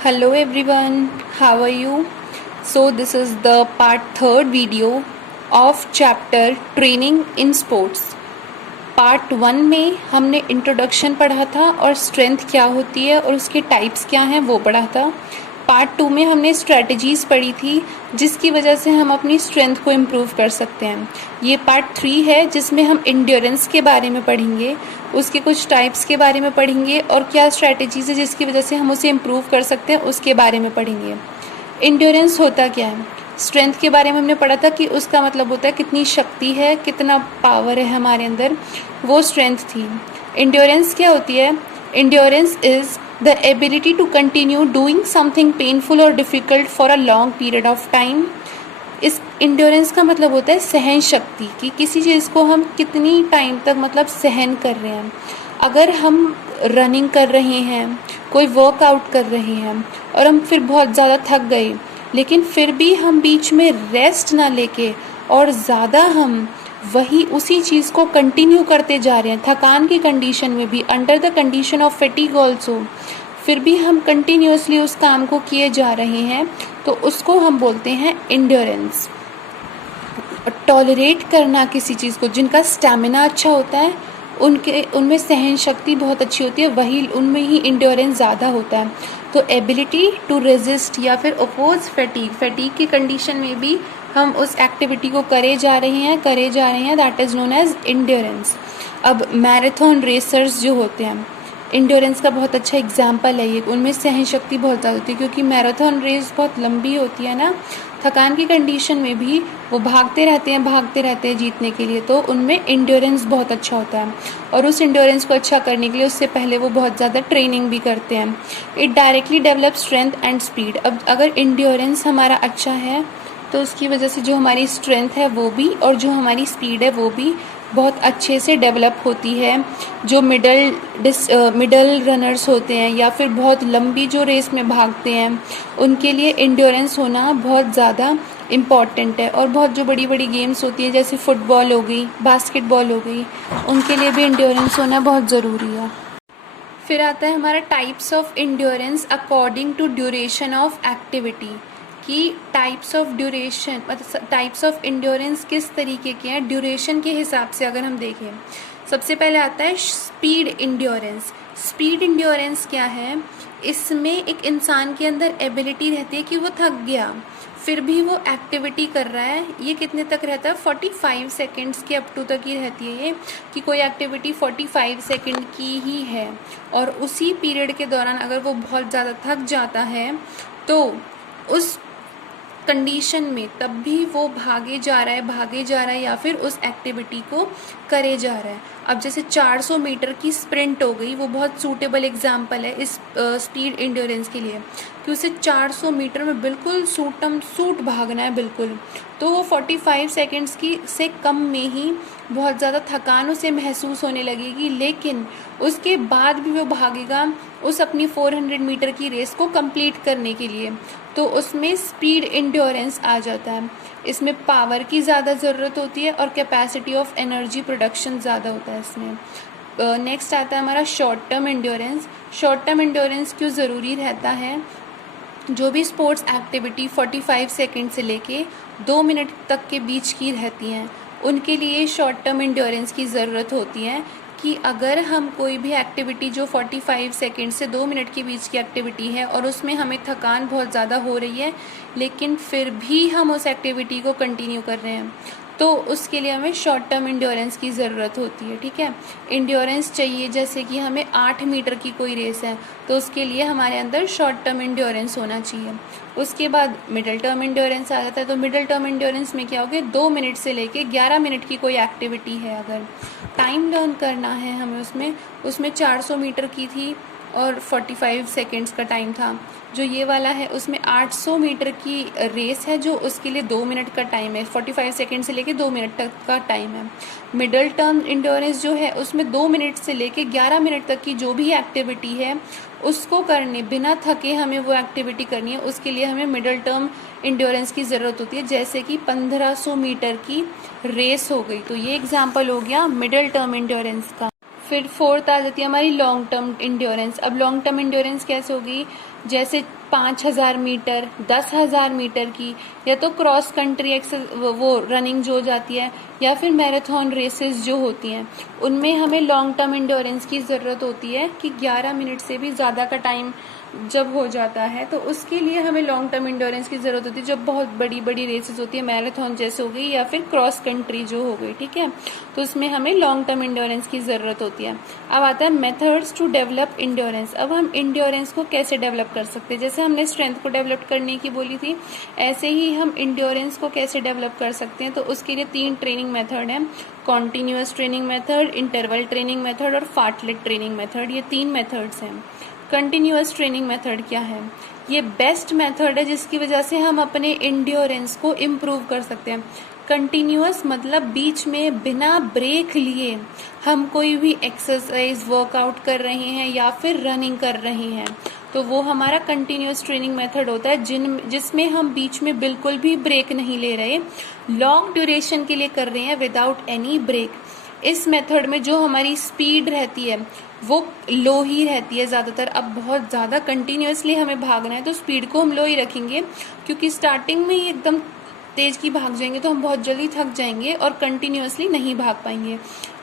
Hello everyone, how are you? So this is the part third video of chapter Training in Sports. Part 1 में हमने introduction पढ़ा था और strength क्या होती है और उसके टाइप्स क्या हैं वो पढ़ा था। पार्ट 2 में हमने स्ट्रेटजीज़ पढ़ी थी जिसकी वजह से हम अपनी स्ट्रेंथ को इम्प्रूव कर सकते हैं। ये पार्ट 3 है जिसमें हम इंड्योरेंस के बारे में पढ़ेंगे, उसके कुछ टाइप्स के बारे में पढ़ेंगे और क्या स्ट्रेटजीज़ है जिसकी वजह से हम उसे इम्प्रूव कर सकते हैं उसके बारे में पढ़ेंगे। इंड्योरेंस होता क्या है? स्ट्रेंथ के बारे में हमने पढ़ा था कि उसका मतलब होता है कितनी शक्ति है, कितना पावर है हमारे अंदर, वो स्ट्रेंथ थी। इंड्योरेंस क्या होती है? Endurance is the ability to continue doing something painful और difficult for a long period of time. इस इंड्योरेंस का मतलब होता है सहन शक्ति, कि किसी चीज़ को हम कितनी टाइम तक मतलब सहन कर रहे हैं। अगर हम रनिंग कर रहे हैं, कोई वर्कआउट कर रहे हैं और हम फिर बहुत ज़्यादा थक गए, लेकिन फिर भी हम बीच में रेस्ट ना लेके और ज़्यादा हम वही उसी चीज़ को कंटिन्यू करते जा रहे हैं, थकान की कंडीशन में भी, under the condition of fatigue also, फिर भी हम कंटिन्यूसली उस काम को किए जा रहे हैं, तो उसको हम बोलते हैं इंड्योरेंस। टॉलरेट करना किसी चीज़ को, जिनका स्टैमिना अच्छा होता है उनमें सहन शक्ति बहुत अच्छी होती है, वही उनमें ही इंड्योरेंस ज़्यादा होता है। तो एबिलिटी टू रेजिस्ट या फिर अपोज फैटिग की कंडीशन में भी हम उस एक्टिविटी को करे जा रहे हैं, that is known as endurance. अब मैराथन रेसर्स जो होते हैं, इंड्योरेंस का बहुत अच्छा एग्जाम्पल है ये, उनमें सहन शक्ति बहुत ज़्यादा होती है, क्योंकि मैराथन रेस बहुत लंबी होती है ना, थकान की कंडीशन में भी वो भागते रहते हैं जीतने के लिए, तो उनमें इंड्योरेंस बहुत अच्छा होता है। और उस इंड्योरेंस को अच्छा करने के लिए उससे पहले वो बहुत ज़्यादा ट्रेनिंग भी करते हैं। It directly develop strength and speed. अब अगर इंड्योरेंस हमारा अच्छा है तो उसकी वजह से जो हमारी स्ट्रेंथ है वो भी, और जो हमारी स्पीड है वो भी बहुत अच्छे से डेवलप होती है। जो मिडल रनर्स होते हैं या फिर बहुत लंबी जो रेस में भागते हैं, उनके लिए इंड्योरेंस होना बहुत ज़्यादा इम्पॉर्टेंट है। और बहुत जो बड़ी बड़ी गेम्स होती हैं जैसे फुटबॉल हो गई, बास्केटबॉल हो गई, उनके लिए भी इंड्योरेंस होना बहुत ज़रूरी है। फिर आता है हमारा types of endurance according to duration of activity, कि टाइप्स ऑफ ड्यूरेशन मतलब टाइप्स ऑफ इंड्योरेंस किस तरीके के हैं ड्यूरेशन के हिसाब से। अगर हम देखें, सबसे पहले आता है स्पीड इंड्योरेंस। स्पीड इंड्योरेंस क्या है? इसमें एक इंसान के अंदर एबिलिटी रहती है कि वो थक गया फिर भी वो एक्टिविटी कर रहा है। ये कितने तक रहता है? 45 सेकेंड्स के अप टू तक ही रहती है ये, कि कोई एक्टिविटी 45 सेकेंड की ही है, और उसी पीरियड के दौरान अगर वो बहुत ज़्यादा थक जाता है तो उस कंडीशन में तब भी वो भागे जा रहा है या फिर उस एक्टिविटी को करे जा रहा है। अब जैसे 400 मीटर की स्प्रिंट हो गई, वो बहुत सूटेबल एग्जाम्पल है इस स्पीड इंड्योरेंस के लिए, कि उसे 400 मीटर में बिल्कुल सूट भागना है बिल्कुल, तो वो 45 सेकेंड्स की से कम में ही बहुत ज़्यादा थकान उसे महसूस होने लगेगी, लेकिन उसके बाद भी वो भागेगा उस अपनी 400 मीटर की रेस को कंप्लीट करने के लिए, तो उसमें स्पीड इंड्योरेंस आ जाता है। इसमें पावर की ज़्यादा ज़रूरत होती है और कैपेसिटी ऑफ एनर्जी प्रोडक्शन ज़्यादा होता है इसमें। नेक्स्ट आता है हमारा short term endurance. Short term endurance क्यों ज़रूरी रहता है? जो भी स्पोर्ट्स एक्टिविटी 45 सेकेंड से लेके 2 मिनट तक के बीच की रहती हैं, उनके लिए शॉर्ट टर्म इंड्योरेंस की ज़रूरत होती है, कि अगर हम कोई भी एक्टिविटी जो 45 सेकेंड से 2 मिनट के बीच की एक्टिविटी है और उसमें हमें थकान बहुत ज़्यादा हो रही है, लेकिन फिर भी हम उस एक्टिविटी को कंटिन्यू कर रहे हैं, तो उसके लिए हमें शॉर्ट टर्म इंड्योरेंस की ज़रूरत होती है। ठीक है, इंड्योरेंस चाहिए, जैसे कि हमें 8 मीटर की कोई रेस है तो उसके लिए हमारे अंदर शॉर्ट टर्म इंड्योरेंस होना चाहिए। उसके बाद मिडिल टर्म इंड्योरेंस आ जाता है, तो मिडिल टर्म इंड्योरेंस में क्या हो गया, 2 मिनट से लेके 11 मिनट की कोई एक्टिविटी है, अगर टाइम लर्न करना है हमें उसमें 400 मीटर की थी और 45 सेकेंड्स का टाइम था। जो ये वाला है उसमें 800 मीटर की रेस है, जो उसके लिए 2 मिनट का टाइम है, 45 सेकेंड से लेके 2 मिनट तक का टाइम है। मिडिल टर्म इंड्योरेंस जो है उसमें 2 मिनट से लेके 11 मिनट तक की जो भी एक्टिविटी है उसको करने बिना थके हमें वो एक्टिविटी करनी है, उसके लिए हमें मिडिल टर्म इंड्योरेंस की ज़रूरत होती है, जैसे कि 1500 मीटर की रेस हो गई, तो ये एग्जाम्पल हो गया मिडिल टर्म इंड्योरेंस का। फिर फोर्थ आ जाती है हमारी लॉन्ग टर्म इंड्योरेंस। अब लॉन्ग टर्म इंड्योरेंस कैसे होगी? जैसे 5000 मीटर, 10,000 मीटर की, या तो क्रॉस कंट्री वो रनिंग जो हो जाती है, या फिर मैराथन रेसेस जो होती हैं, उनमें हमें लॉन्ग टर्म इंड्योरेंस की ज़रूरत होती है कि 11 मिनट से भी ज़्यादा का टाइम जब हो जाता है तो उसके लिए हमें लॉन्ग टर्म इंड्योरेंस की ज़रूरत होती है। जब बहुत बड़ी बड़ी रेसेस होती है, मैराथन जैसे हो गई या फिर क्रॉस कंट्री जो हो गई, ठीक है, तो उसमें हमें लॉन्ग टर्म इंड्योरेंस की ज़रूरत होती है। अब आता है मेथड्स टू डेवलप इंड्योरेंस। अब हम इंड्योरेंस को कैसे डेवलप कर सकते हैं? जैसे हमने स्ट्रेंथ को डेवलप करने की बोली थी, ऐसे ही हम इंड्योरेंस को कैसे डेवलप कर सकते हैं? तो उसके लिए 3 ट्रेनिंग मेथड हैं, continuous training method, interval training method और फार्टलेट ट्रेनिंग मेथड। ये 3 मेथड्स हैं। कंटिन्यूअस ट्रेनिंग मेथड क्या है? ये बेस्ट मेथड है जिसकी वजह से हम अपने इंड्योरेंस को इम्प्रूव कर सकते हैं। कंटिन्यूअस मतलब बीच में बिना ब्रेक लिए हम कोई भी एक्सरसाइज वर्कआउट कर रहे हैं या फिर रनिंग कर रहे हैं, तो वो हमारा कंटिन्यूअस ट्रेनिंग मेथड होता है जिसमें हम बीच में बिल्कुल भी ब्रेक नहीं ले रहे, लॉन्ग ड्यूरेशन के लिए कर रहे हैं विदाउट एनी ब्रेक। इस मेथड में जो हमारी स्पीड रहती है वो लो ही रहती है ज़्यादातर। अब बहुत ज़्यादा कंटिन्यूअसली हमें भागना है तो स्पीड को हम लो ही रखेंगे, क्योंकि स्टार्टिंग में ही एकदम तेज की भाग जाएंगे तो हम बहुत जल्दी थक जाएंगे और कंटिन्यूअसली नहीं भाग पाएंगे,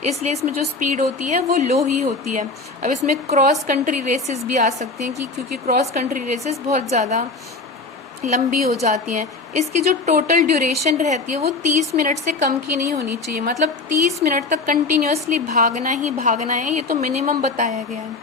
इसलिए इसमें जो स्पीड होती है वो लो ही होती है। अब इसमें क्रॉस कंट्री रेसेस भी आ सकते हैं क्योंकि क्रॉस कंट्री रेसेस बहुत ज़्यादा लंबी हो जाती हैं। इसकी जो टोटल ड्यूरेशन रहती है वो 30 मिनट से कम की नहीं होनी चाहिए, मतलब 30 मिनट तक कंटिन्यूअसली भागना ही भागना है, ये तो मिनिमम बताया गया है।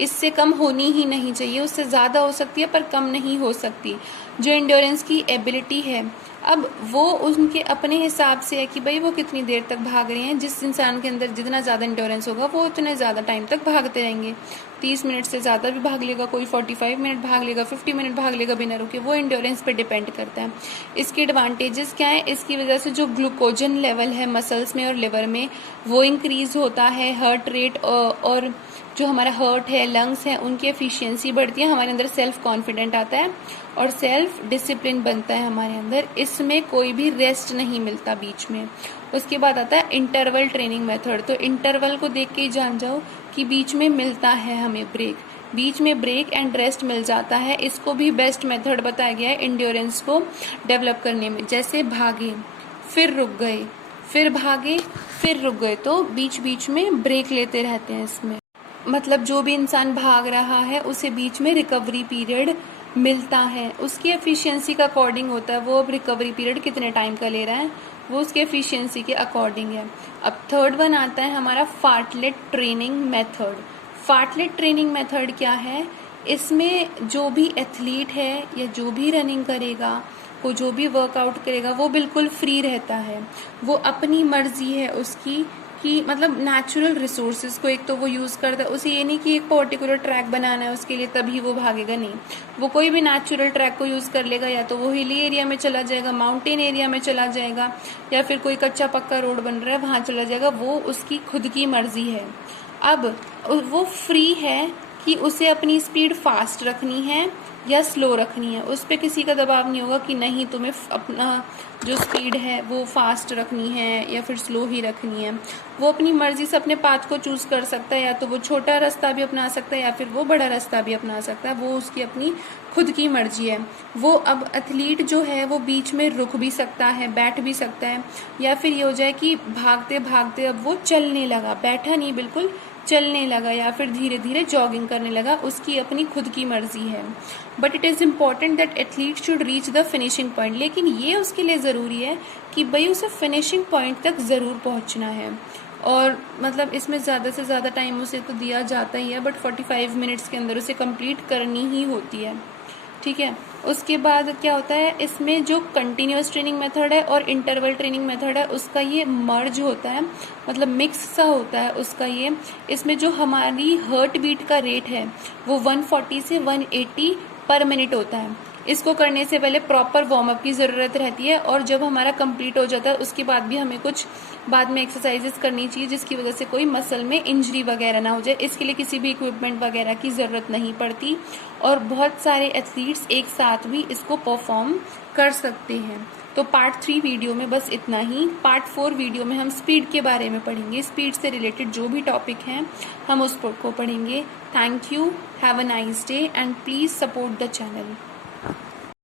इससे कम होनी ही नहीं चाहिए, उससे ज़्यादा हो सकती है पर कम नहीं हो सकती। जो एंड्योरेंस की एबिलिटी है, अब वो उनके अपने हिसाब से है कि भाई वो कितनी देर तक भाग रहे हैं। जिस इंसान के अंदर जितना ज़्यादा एंड्योरेंस होगा वो उतने ज़्यादा टाइम तक भागते रहेंगे। 30 मिनट से ज़्यादा भी भाग लेगा, कोई 45 मिनट भाग लेगा, 50 मिनट भाग लेगा बिना रुके, वो एंड्योरेंस पे डिपेंड करता है। इसके एडवांटेजेस क्या है? इसकी वजह से जो ग्लूकोजन लेवल है मसल्स में और लिवर में वो इंक्रीज होता है, हार्ट रेट और जो हमारा हार्ट है, लंग्स है, उनकी एफिशिएंसी बढ़ती है, हमारे अंदर सेल्फ कॉन्फिडेंट आता है और सेल्फ डिसिप्लिन बनता है हमारे अंदर। इसमें कोई भी रेस्ट नहीं मिलता बीच में। उसके बाद आता है इंटरवल ट्रेनिंग मेथड। तो इंटरवल को देख के ही जान जाओ कि बीच में मिलता है हमें ब्रेक, बीच में ब्रेक एंड रेस्ट मिल जाता है। इसको भी बेस्ट मेथड बताया गया है इंड्योरेंस को डेवलप करने में। जैसे भागे फिर रुक गए, फिर भागे फिर रुक गए, तो बीच बीच में ब्रेक लेते रहते हैं इसमें। मतलब जो भी इंसान भाग रहा है उसे बीच में रिकवरी पीरियड मिलता है, उसकी एफिशिएंसी का अकॉर्डिंग होता है। वो अब रिकवरी पीरियड कितने टाइम का ले रहा है वो उसके एफिशिएंसी के अकॉर्डिंग है। अब थर्ड वन आता है हमारा फार्टलेट ट्रेनिंग मेथड। फार्टलेट ट्रेनिंग मेथड क्या है? इसमें जो भी एथलीट है या जो भी रनिंग करेगा, वो जो भी वर्कआउट करेगा, वो बिल्कुल फ्री रहता है। वो अपनी मर्जी है उसकी कि मतलब नेचुरल रिसोर्सेज को एक तो वो यूज़ करता है। उसे ये नहीं कि एक पर्टिकुलर ट्रैक बनाना है उसके लिए तभी वो भागेगा, नहीं, वो कोई भी नेचुरल ट्रैक को यूज़ कर लेगा। या तो वो हिली एरिया में चला जाएगा, माउंटेन एरिया में चला जाएगा, या फिर कोई कच्चा पक्का रोड बन रहा है वहाँ चला जाएगा, वो उसकी खुद की मर्जी है। अब वो फ्री है कि उसे अपनी स्पीड फास्ट रखनी है या स्लो रखनी है। उस पर किसी का दबाव नहीं होगा कि नहीं तुम्हें अपना जो स्पीड है वो फास्ट रखनी है या फिर स्लो ही रखनी है। वो अपनी मर्जी से अपने पाथ को चूज कर सकता है, या तो वो छोटा रास्ता भी अपना सकता है या फिर वो बड़ा रास्ता भी अपना सकता है। वो उसकी अपनी खुद की मर्जी है। वो अब एथलीट जो है वो बीच में रुक भी सकता है, बैठ भी सकता है, या फिर ये हो जाए कि भागते भागते अब वो चलने लगा, बैठा नहीं, बिल्कुल चलने लगा, या फिर धीरे धीरे जॉगिंग करने लगा, उसकी अपनी खुद की मर्जी है। But it is important that athlete should reach the finishing point. लेकिन ये उसके लिए ज़रूरी है कि भाई उसे फिनिशिंग पॉइंट तक ज़रूर पहुंचना है। और मतलब इसमें ज़्यादा से ज़्यादा टाइम उसे तो दिया जाता ही है, बट 45 मिनट्स के अंदर उसे कंप्लीट करनी ही होती है, ठीक है। उसके बाद क्या होता है, इसमें जो कंटिन्यूअस ट्रेनिंग मेथड है और इंटरवल ट्रेनिंग मेथड है उसका ये मर्ज होता है, मतलब मिक्स सा होता है उसका ये। इसमें जो हमारी हार्ट बीट का रेट है वो 140 से 180 पर मिनट होता है। इसको करने से पहले प्रॉपर वार्म अप की ज़रूरत रहती है, और जब हमारा कंप्लीट हो जाता है उसके बाद भी हमें कुछ बाद में एक्सरसाइजेस करनी चाहिए जिसकी वजह से कोई मसल में इंजरी वगैरह ना हो जाए। इसके लिए किसी भी इक्विपमेंट वगैरह की ज़रूरत नहीं पड़ती, और बहुत सारे एथलीट्स एक साथ भी इसको परफॉर्म कर सकते हैं। तो पार्ट 3 वीडियो में बस इतना ही। पार्ट 4 वीडियो में हम स्पीड के बारे में पढ़ेंगे, स्पीड से रिलेटेड जो भी टॉपिक हैं हम उसको पढ़ेंगे। Thank you, have a nice day and please support the channel.